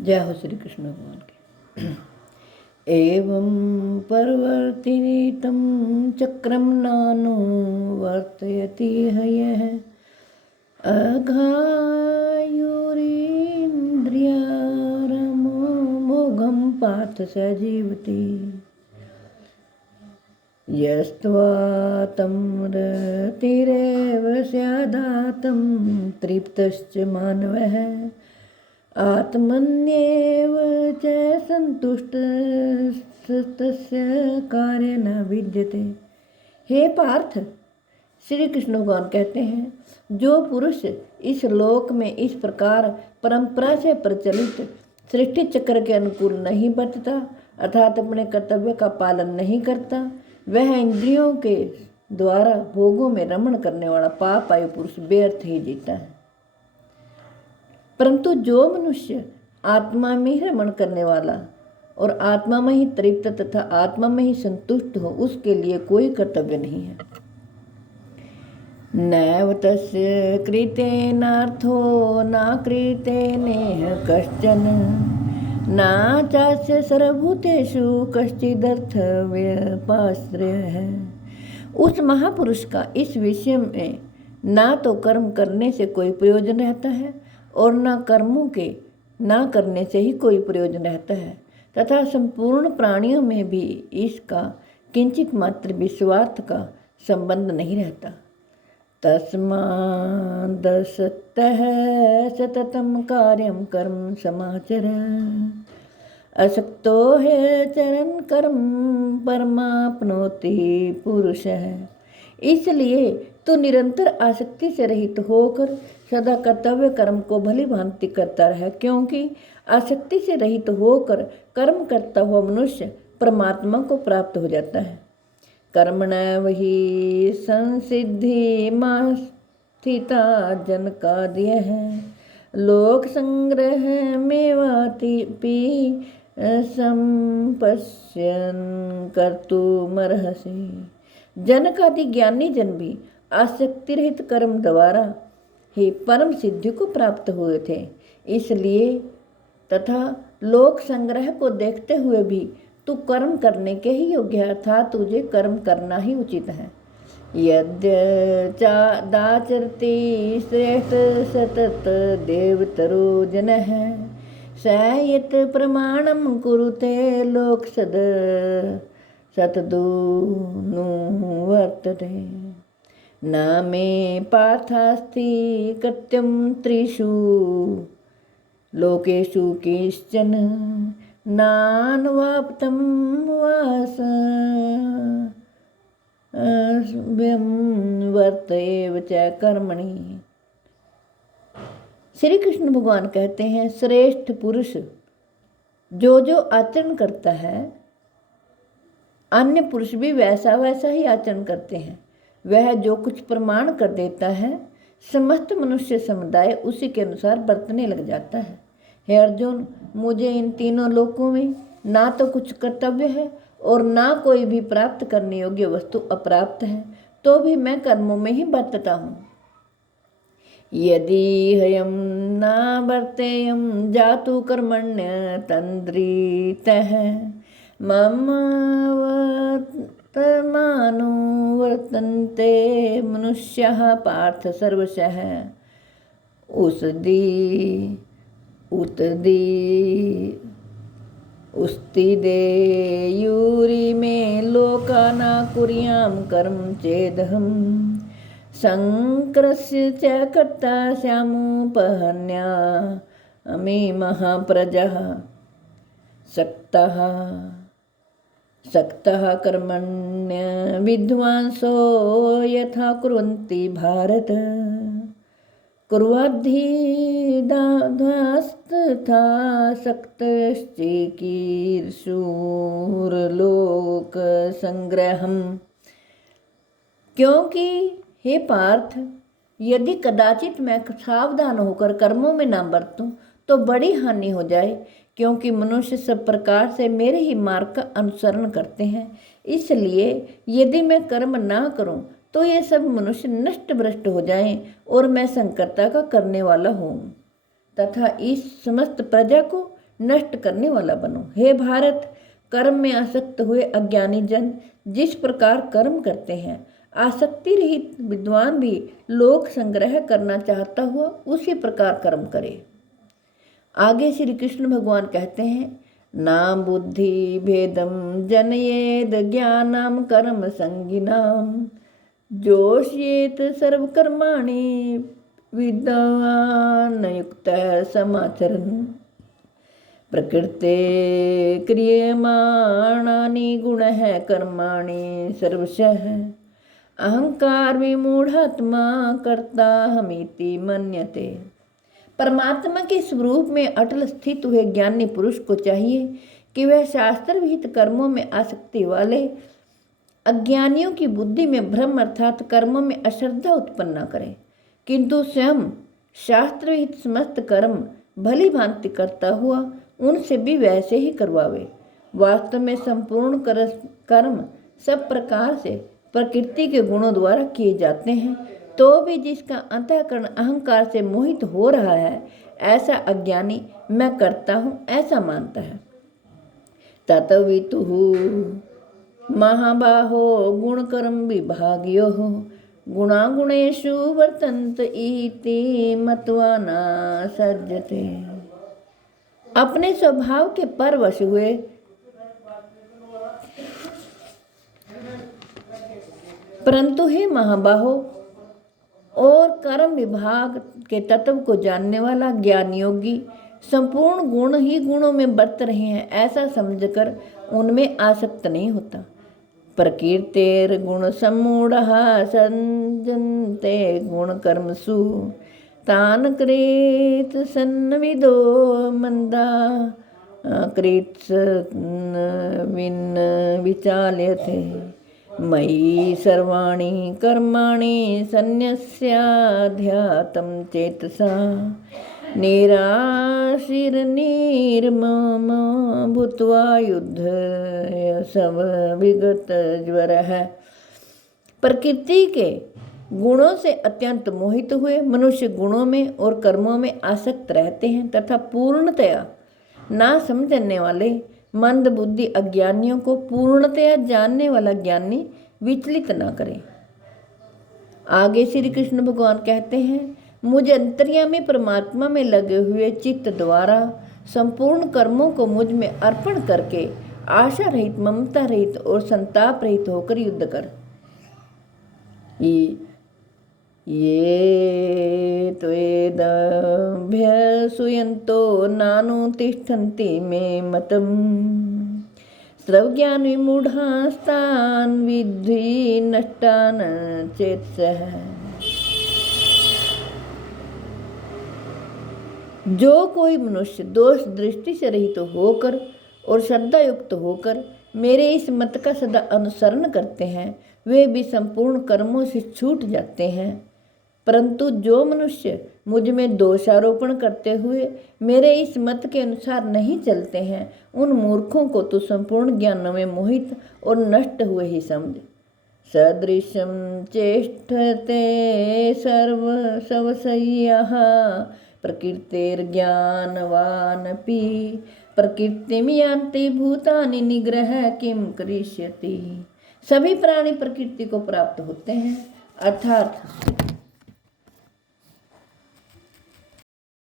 जय हो श्री कृष्ण भगवान की। एवं परिवर्तितं चक्रम नानु वर्तयति हयः अघायुरीन्द्रियारमो मोघं पार्थ स जीवति यस्त्वातं रतिरेव स्यादातं तृप्तश्च मानवः आत्मन्येव च संतुष्टस्तस्य कार्य न विद्यते। हे पार्थ, श्री कृष्ण भगवान कहते हैं, जो पुरुष इस लोक में इस प्रकार परंपरा से प्रचलित सृष्टि चक्र के अनुकूल नहीं बचता अर्थात अपने कर्तव्य का पालन नहीं करता, वह इंद्रियों के द्वारा भोगों में रमण करने वाला पाप आयु पुरुष व्यर्थ ही जीता है। परंतु जो मनुष्य आत्मा में ही रमण करने वाला और आत्मा में ही तृप्त तथा आत्मा में ही संतुष्ट हो, उसके लिए कोई कर्तव्य नहीं है। नैव तस्य कृतेनार्थो न कृतेनेह कश्चन न चास्य सर्वभूतेषु कश्चिदर्थ व्यपाश्रयः। उस महापुरुष का इस विषय में ना तो कर्म करने से कोई प्रयोजन रहता है और न कर्मों के न करने से ही कोई प्रयोजन रहता है तथा संपूर्ण प्राणियों में भी इसका किंचित मात्र विश्वार्थ का संबंध नहीं रहता। तस्मादसक्तः सततं कार्यं कर्म समाचर असक्तो है चरण कर्म परमाप्नोति पुरुषः। इसलिए तो निरंतर आसक्ति से रहित होकर सदा कर्तव्य कर्म को भली भांति करता रहे, क्योंकि आसक्ति से रहित होकर कर्म करता हुआ मनुष्य परमात्मा को प्राप्त हो जाता है। कर्मणैव हि संसिद्धिमास्थिता जनकादयः लोक संग्रह मेवातिपि संपश्यन् कर्तुमर्हसि। जनकादि ज्ञानी जन भी आसक्ति रहित कर्म द्वारा ही परम सिद्धि को प्राप्त हुए थे। इसलिए तथा लोक संग्रह को देखते हुए भी तू कर्म करने के ही योग्य है, अर्थात तुझे कर्म करना ही उचित है। यद्यचादाचरति श्रेष्ठ सतत देवतरो जनः स यत् प्रमाणं कुरुते लोक सतदूनु वर्तते। न मे पार्थास्ति कृत्यं त्रिषु लोकेषु किश्चन नान्वाप्तं वासव्यं वर्तयेव च कर्मणि। श्री कृष्ण भगवान कहते हैं, श्रेष्ठ पुरुष जो आचरण करता है, अन्य पुरुष भी वैसा वैसा ही आचरण करते हैं। वह जो कुछ प्रमाण कर देता है, समस्त मनुष्य समुदाय उसी के अनुसार बरतने लग जाता है। हे अर्जुन, मुझे इन तीनों लोकों में ना तो कुछ कर्तव्य है और ना कोई भी प्राप्त करने योग्य वस्तु अप्राप्त है, तो भी मैं कर्मों में ही बरतता हूँ। यदि हयं न वर्तेयं जातु कर्मण्य तन्द्रितः मम वर्तमानो वर्तन्ते मनुष्यः पार्थ सर्वशः उस्तिदेयुरि मे लोका न कुर्यां कर्म चेदहं संक्रस्य च कर्ता स्यामुपहन्यामि महाप्रजः सक्तः कर्मण्य विद्वांसो यथा कुर्वन्ति भारत कुर्वद्धिदास्तथा सक्तश्चिकीर्षुर्लोक संग्रहम्। क्योंकि हे पार्थ, यदि कदाचित मैं सावधान होकर कर्मों में न बरतूं तो बड़ी हानि हो जाए, क्योंकि मनुष्य सब प्रकार से मेरे ही मार्ग का अनुसरण करते हैं। इसलिए यदि मैं कर्म ना करूं तो ये सब मनुष्य नष्ट भ्रष्ट हो जाएं और मैं संकर्ता का करने वाला हूँ तथा इस समस्त प्रजा को नष्ट करने वाला बनो। हे भारत, कर्म में आसक्त हुए अज्ञानी जन जिस प्रकार कर्म करते हैं, आसक्ति रहित विद्वान भी लोक संग्रह करना चाहता हुआ उसी प्रकार कर्म करे। आगे श्री कृष्ण भगवान कहते हैं, नाम बुद्धि भेदम जनयेद ज्ञानम कर्म संगिनाम जोष्येत सर्वकर्माणि विद्वान युक्त समाचरन् प्रकृते क्रियमाणानि गुणः कर्माणि सर्वशः अहंकार विमूढ़ात्मा कर्ता हमीति मन्यते। परमात्मा के स्वरूप में अटल स्थित हुए ज्ञानी पुरुष को चाहिए कि वह शास्त्र विहित कर्मों में आसक्ति वाले अज्ञानियों की बुद्धि में भ्रम अर्थात कर्मों में अश्रद्धा उत्पन्न न करे, किंतु स्वयं शास्त्र विहित समस्त कर्म भली भांति करता हुआ उनसे भी वैसे ही करवावे। वास्तव में संपूर्ण कर्म सब प्रकार से प्रकृति के गुणों द्वारा किए जाते हैं, तो भी जिसका अंतःकरण अहंकार से मोहित हो रहा है, ऐसा अज्ञानी मैं करता हूँ ऐसा मानता है। ततवितु महाबाहो गुण कर्म विभाग्यो गुणागुणेषु वर्तन्त इति मत्वा न सज्जते। अपने स्वभाव के परवश हुए परंतु हे महाबाहो और कर्म विभाग के तत्व को जानने वाला ज्ञान योगी संपूर्ण गुण ही गुणों में बरत रहे हैं ऐसा समझकर उनमें आसक्त नहीं होता। प्रकीर्तेर गुण सम्मूढ़ः संजन्ते गुण कर्मसु तान कृत सन्नविदो मंदा कृत विन विचाल्यते मयि सर्वाणि कर्माणि सन्न्यस्याध्यात्म चेतसा निराशीर्निर्मम भूत्वा युद्ध सब विगत ज्वरः। प्रकृति के गुणों से अत्यंत मोहित हुए मनुष्य गुणों में और कर्मों में आसक्त रहते हैं तथा पूर्णतया ना समझने वाले मंद बुद्धि अज्ञानियों को पूर्णतया जानने वाला ज्ञानी विचलित न करे। आगे श्री कृष्ण भगवान कहते हैं, मुझ अंतर्यामी परमात्मा में लगे हुए चित्त द्वारा संपूर्ण कर्मों को मुझ में अर्पण करके आशा रहित, ममता रहित और संताप रहित होकर युद्ध कर। ये त्वेदभ्यसूयन्तो नानुतिष्ठन्ति मे मतम् सर्वज्ञान विमूढ़ास्तान् विद्धि नष्टान् चेतसः। जो कोई मनुष्य दोष दृष्टि से रहित होकर और श्रद्धा युक्त होकर मेरे इस मत का सदा अनुसरण करते हैं, वे भी संपूर्ण कर्मों से छूट जाते हैं। परंतु जो मनुष्य मुझ में दोषारोपण करते हुए मेरे इस मत के अनुसार नहीं चलते हैं, उन मूर्खों को तो संपूर्ण ज्ञानों में मोहित और नष्ट हुए ही समझ। सदृशं चेष्टते सर्व सवसय्यः प्रकृतिर्ज्ञानवानपि प्रकृतिं यान्ति भूतानि निग्रह किं करिष्यति। सभी प्राणी प्रकृति को प्राप्त होते हैं, अर्थात